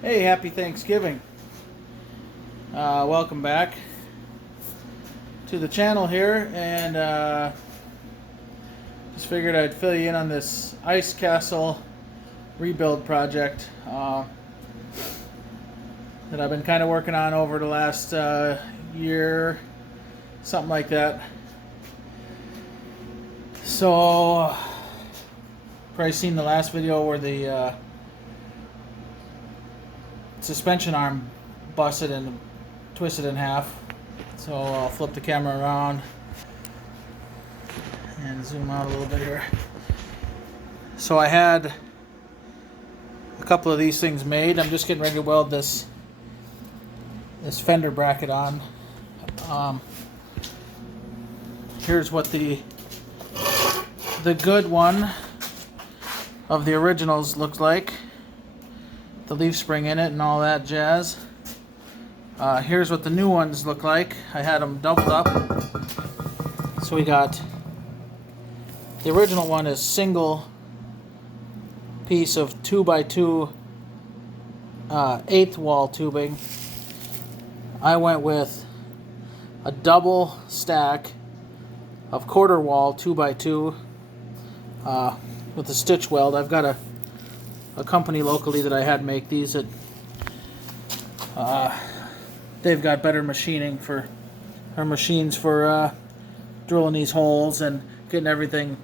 Hey, happy Thanksgiving. Welcome back to the channel here, and just figured I'd fill you in on this ice castle rebuild project that I've been kind of working on over the last year, something like that. So, probably seen the last video where the suspension arm busted and twisted in half. So I'll flip the camera around and zoom out a little bit here. So I had a couple of these things made. I'm just getting ready to weld this fender bracket on. Here's what the good one of the originals looks like. The leaf spring in it and all that jazz. Here's what the new ones look like. I had them doubled up. So we got the original one is single piece of 2x2 eighth wall tubing. I went with a double stack of quarter wall 2x2 with a stitch weld. I've got a company locally that I had make these that they've got better machining for machines for drilling these holes and getting everything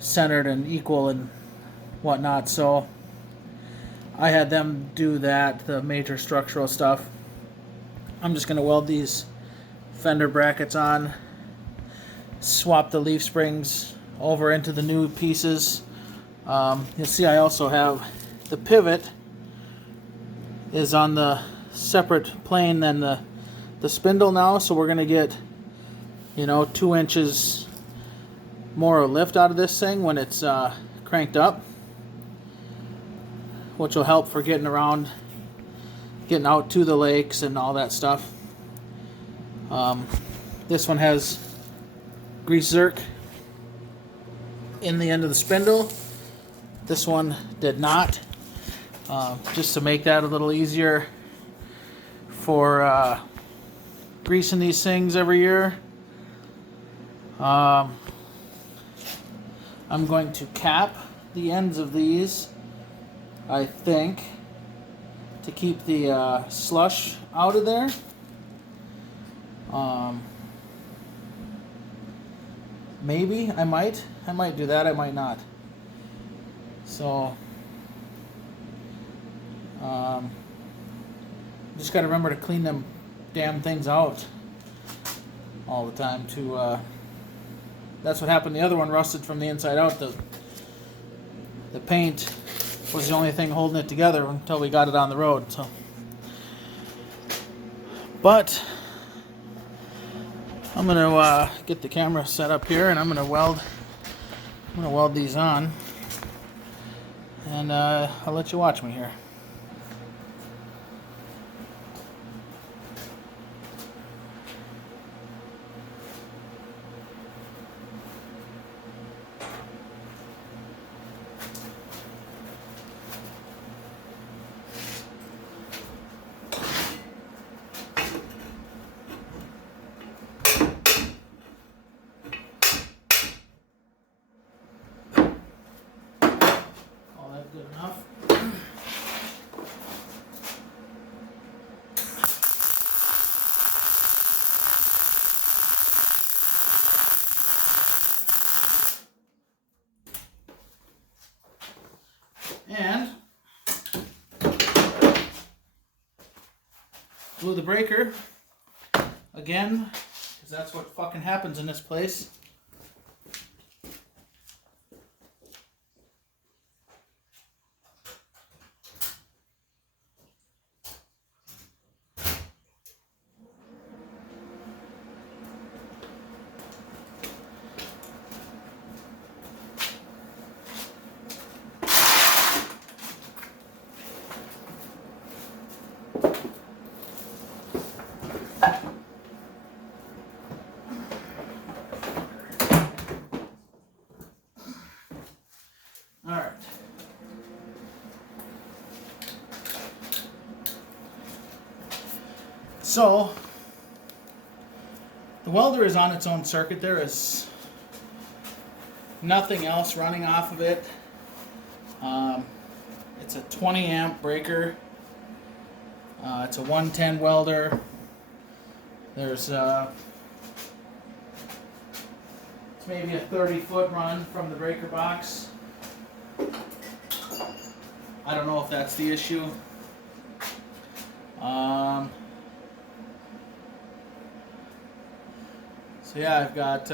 centered and equal and whatnot. So I had them do that, the major structural stuff. I'm just going to weld these fender brackets on, swap the leaf springs over into the new pieces. You'll see I also have the pivot is on the separate plane than the spindle now, so we're going to get 2 inches more lift out of this thing when it's cranked up, which will help for getting around, getting out to the lakes and all that stuff. This one has grease zerk in the end of the spindle. This one did not, just to make that a little easier for greasing these things every year. I'm going to cap the ends of these, I think, to keep the slush out of there. Maybe I might do that. I might not. So just got to remember to clean them damn things out all the time. That's what happened. The other one rusted from the inside out. The paint was the only thing holding it together until we got it on the road. So, but I'm gonna get the camera set up here, and I'm gonna weld these on, and I'll let you watch me here. Good enough. And blew the breaker again, because that's what fucking happens in this place. So the welder is on its own circuit. There is nothing else running off of it. It's a 20 amp breaker. It's a 110 welder. There's it's maybe a 30-foot run from the breaker box. I don't know if that's the issue. So yeah, I've got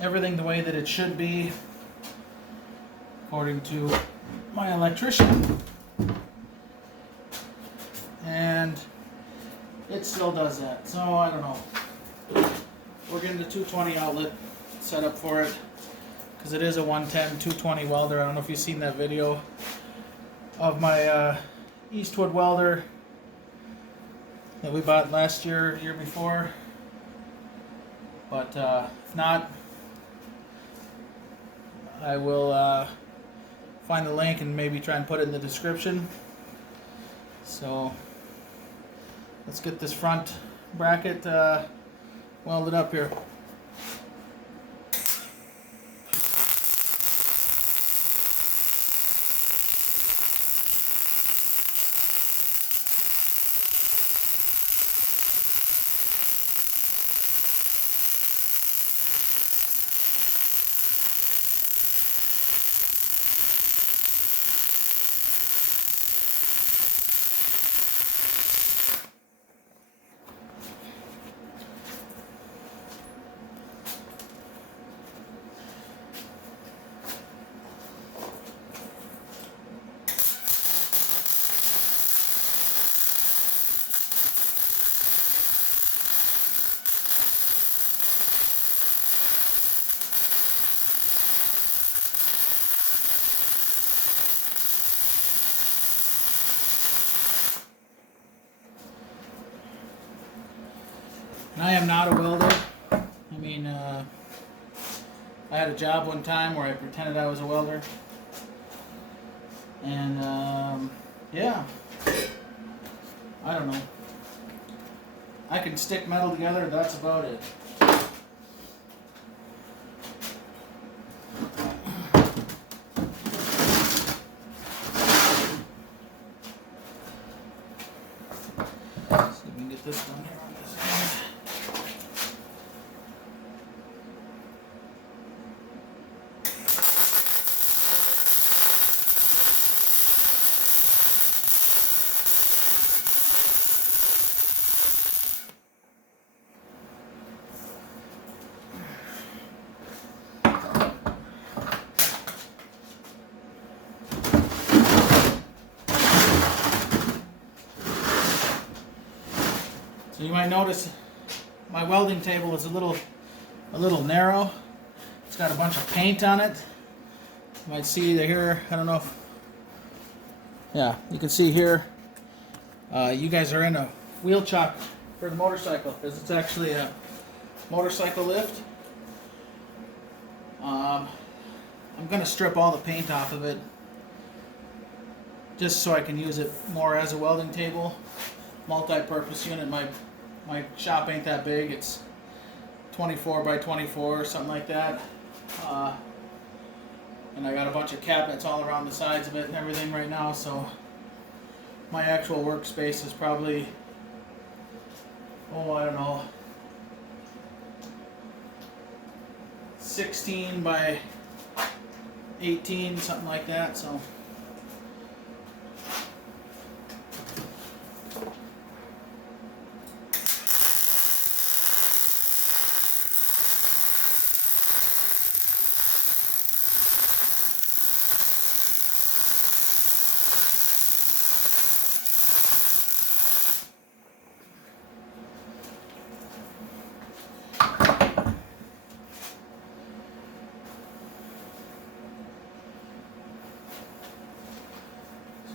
everything the way that it should be, according to my electrician. And it still does that. So I don't know. We're getting the 220 outlet set up for it, because it is a 110 220 welder. I don't know if you've seen that video of my Eastwood welder that we bought last year, year before. But if not, I will find the link and maybe try and put it in the description. So let's get this front bracket welded up here. And I am not a welder. I mean, I had a job one time where I pretended I was a welder. And, yeah. I don't know. I can stick metal together, that's about it. See if we can get this done here on this end. So you might notice my welding table is a little narrow. It's got a bunch of paint on it. You might see here, I don't know if, yeah, you can see here, you guys are in a wheel chuck for the motorcycle, because it's actually a motorcycle lift. I'm going to strip all the paint off of it, just so I can use it more as a welding table. Multi-purpose unit. My shop ain't that big. It's 24 by 24 or something like that. And I got a bunch of cabinets all around the sides of it and everything right now, so my actual workspace is probably, oh, I don't know, 16 by 18, something like that. So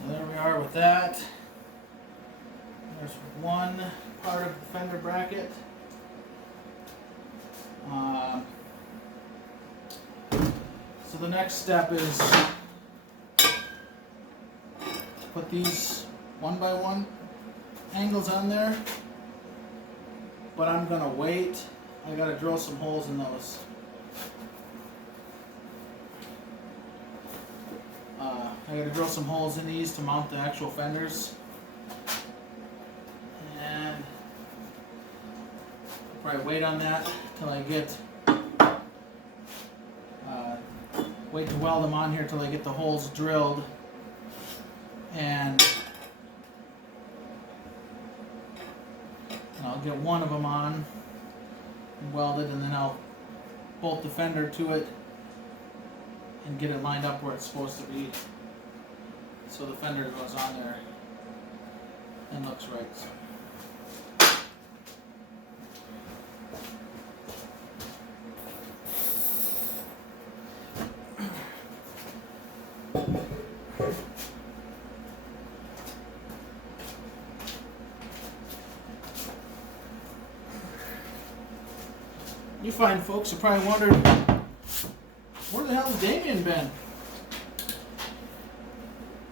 there we are with that. There's one part of the fender bracket. So the next step is to put these one by one angles on there, but I'm gonna wait. I gotta drill some holes in those. I gotta drill some holes in these to mount the actual fenders. And I'll probably wait on that till I get, wait to weld them on here till I get the holes drilled. And I'll get one of them on and welded, and then I'll bolt the fender to it and get it lined up where it's supposed to be, so the fender goes on there and looks right. So. You fine folks are probably wondering, where the hell has Damien been?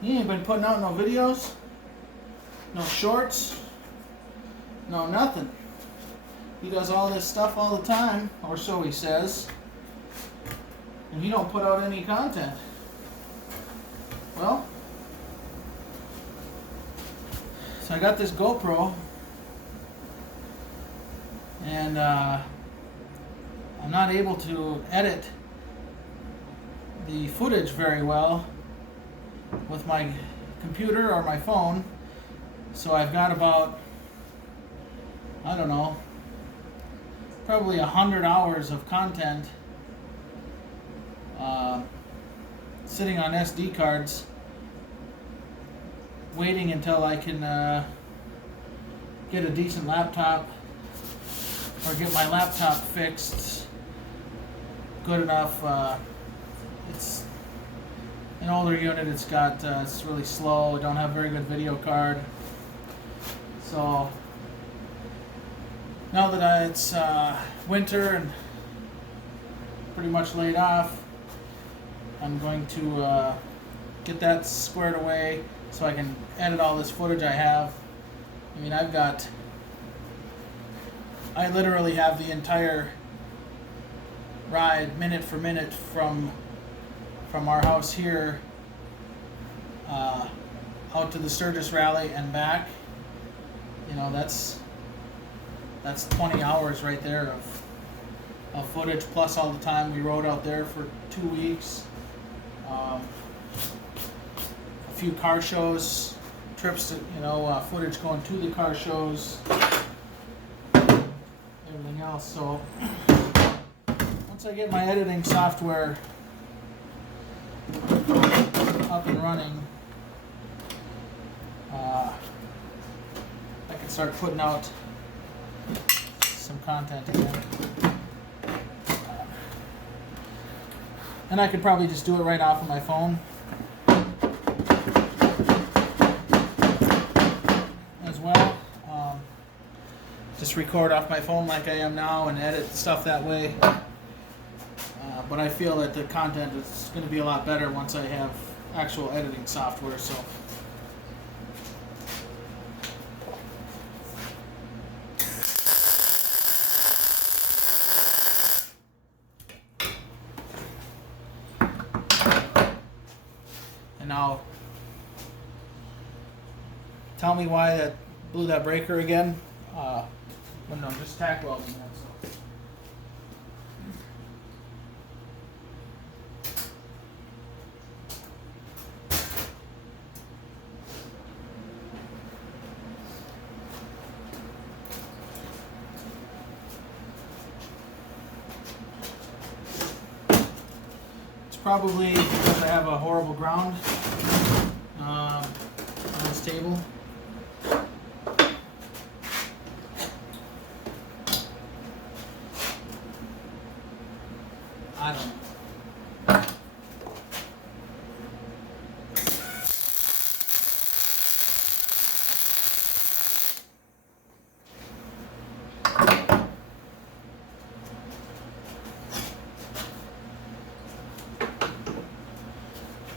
He ain't been putting out no videos, no shorts, no nothing. He does all this stuff all the time, or so he says, and he don't put out any content. Well, so I got this GoPro, and I'm not able to edit the footage very well with my computer or my phone, so I've got about, I don't know, probably 100 hours of content sitting on SD cards, waiting until I can get a decent laptop or get my laptop fixed good enough. It's an older unit. It's got it's really slow. Don't have a very good video card. So now that it's winter and pretty much laid off, I'm going to get that squared away so I can edit all this footage I have. I mean, I literally have the entire ride minute for minute from our house here out to the Sturgis rally and back. You know, that's 20 hours right there of footage, plus all the time we rode out there for 2 weeks. A few car shows, trips to, footage going to the car shows, everything else. So once I get my editing software up and running, I can start putting out some content again. And I could probably just do it right off of my phone as well. Just record off my phone like I am now and edit stuff that way. But I feel that the content is going to be a lot better once I have actual editing software. So. And now, tell me why that blew that breaker again. Well, no, just tack welding that. So. It's probably because I have a horrible ground on this table. I don't know.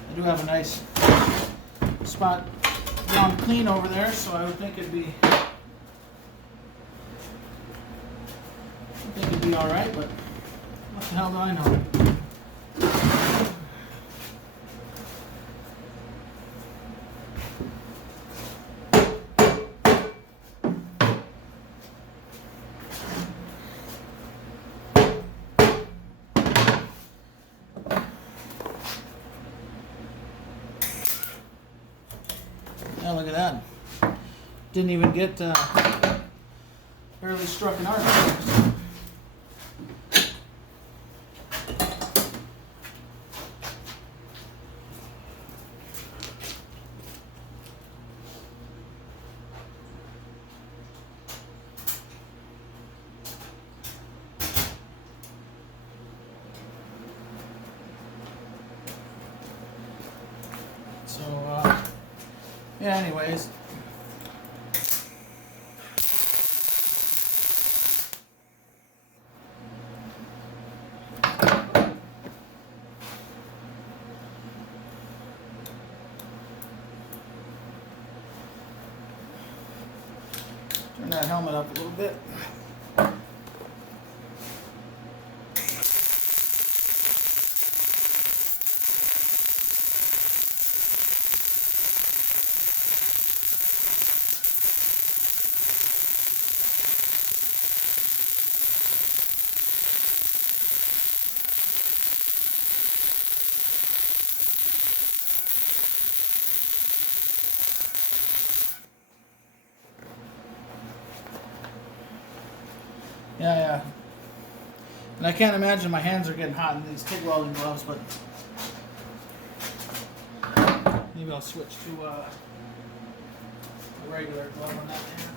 I do have a nice spot down clean over there, so I would think it'd be all right, but what the hell do I know? Yeah, look at that. Didn't even get barely struck an arc. So, yeah, anyways. Turn that helmet up a little bit. Yeah. And I can't imagine my hands are getting hot in these TIG welding gloves, but maybe I'll switch to a regular glove on that hand.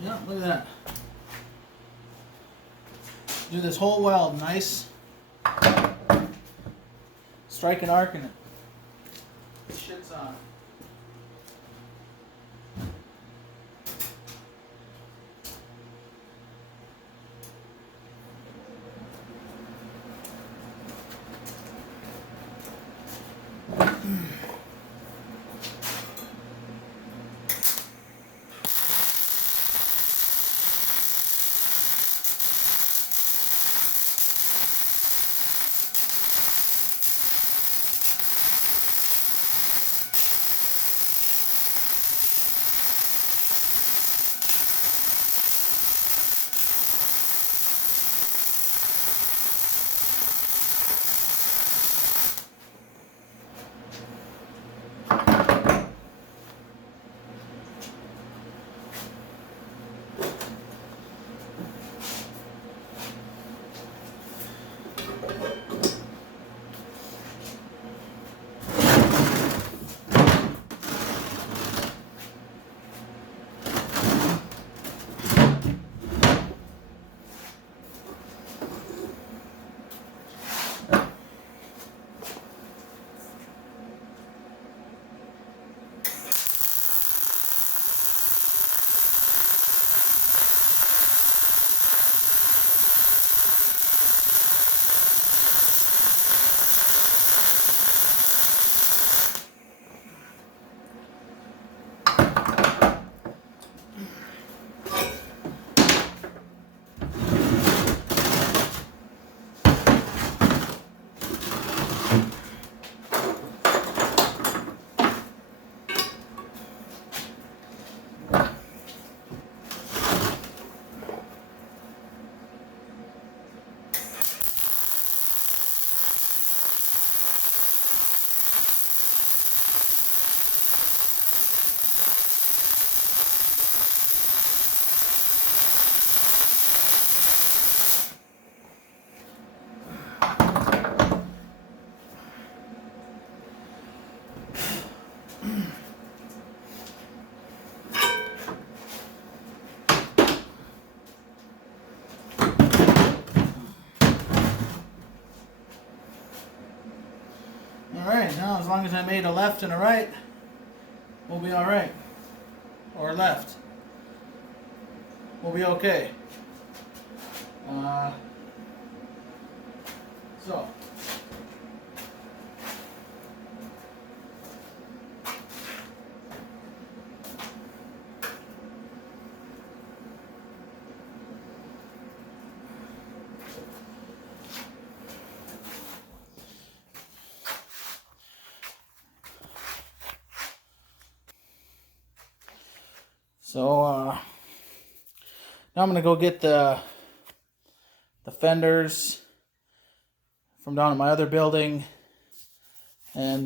Yeah, look at that. Do this whole weld, nice. Strike an arc in it. This shit's on. Well, as long as I made a left and a right, we'll be alright. Or left. We'll be okay. So. Now I'm gonna go get the fenders from down at my other building and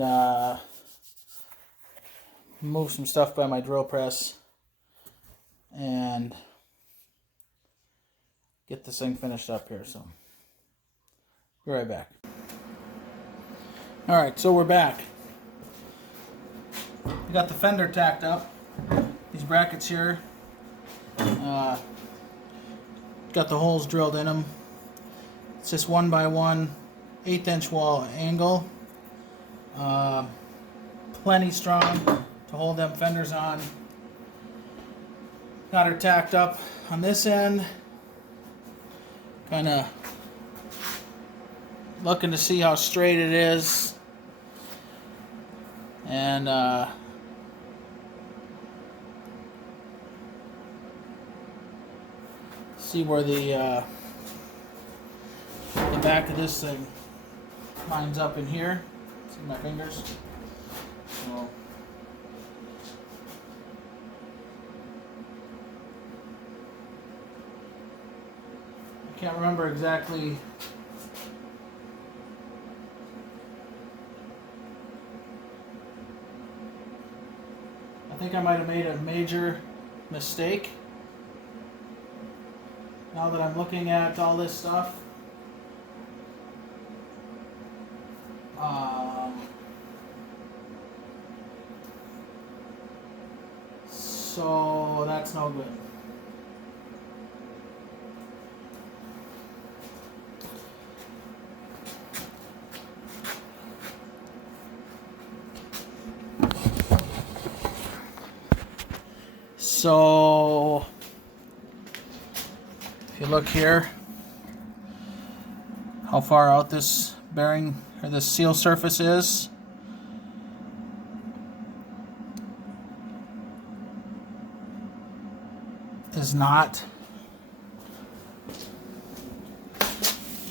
move some stuff by my drill press and get this thing finished up here. So, be right back. All right, so we're back. We got the fender tacked up. These brackets here. Got the holes drilled in them. It's just 1x1 1/8" wall angle. Plenty strong to hold them fenders on. Got her tacked up on this end. Kind of looking to see how straight it is. And see where the back of this thing lines up in here. See my fingers? So, I can't remember exactly. I think I might have made a major mistake. Now that I'm looking at all this stuff, so that's no good. So if you look here, how far out this bearing or this seal surface is. Is not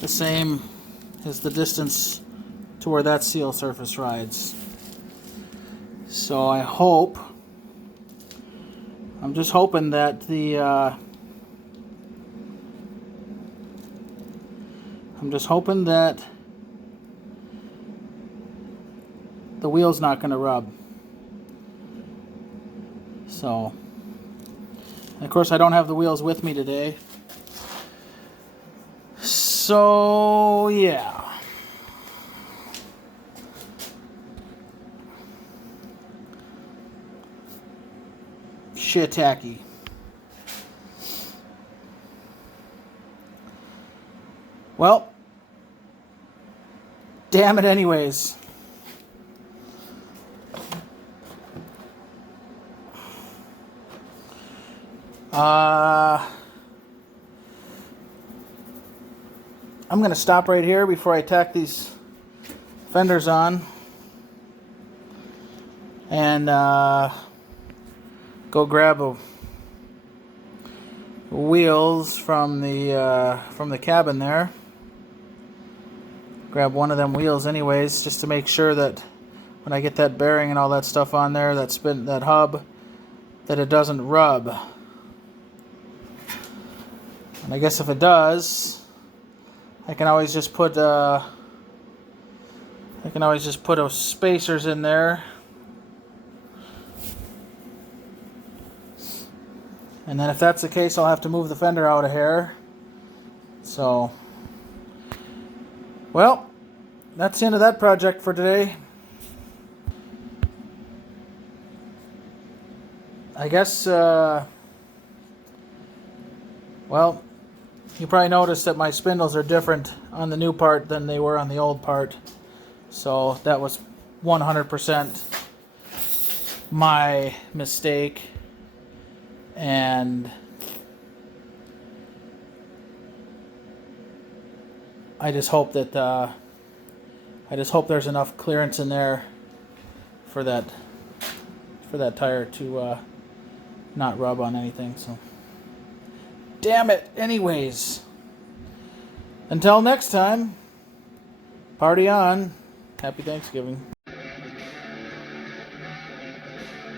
the same as the distance to where that seal surface rides. So I'm just hoping that the wheel's not going to rub. So, and of course I don't have the wheels with me today. So, yeah. Shit tacky. Well, damn it anyways. I'm going to stop right here before I tack these fenders on and go grab wheels from the cabin there. Grab one of them wheels anyways, just to make sure that when I get that bearing and all that stuff on there, that hub, that it doesn't rub. And I guess if it does, I can always just put spacers in there. And then if that's the case, I'll have to move the fender out a hair. So, well, that's the end of that project for today. I guess, well, you probably noticed that my spindles are different on the new part than they were on the old part. So that was 100% my mistake, and I just hope that there's enough clearance in there for that tire to not rub on anything. So, damn it. Anyways, until next time, party on. Happy Thanksgiving.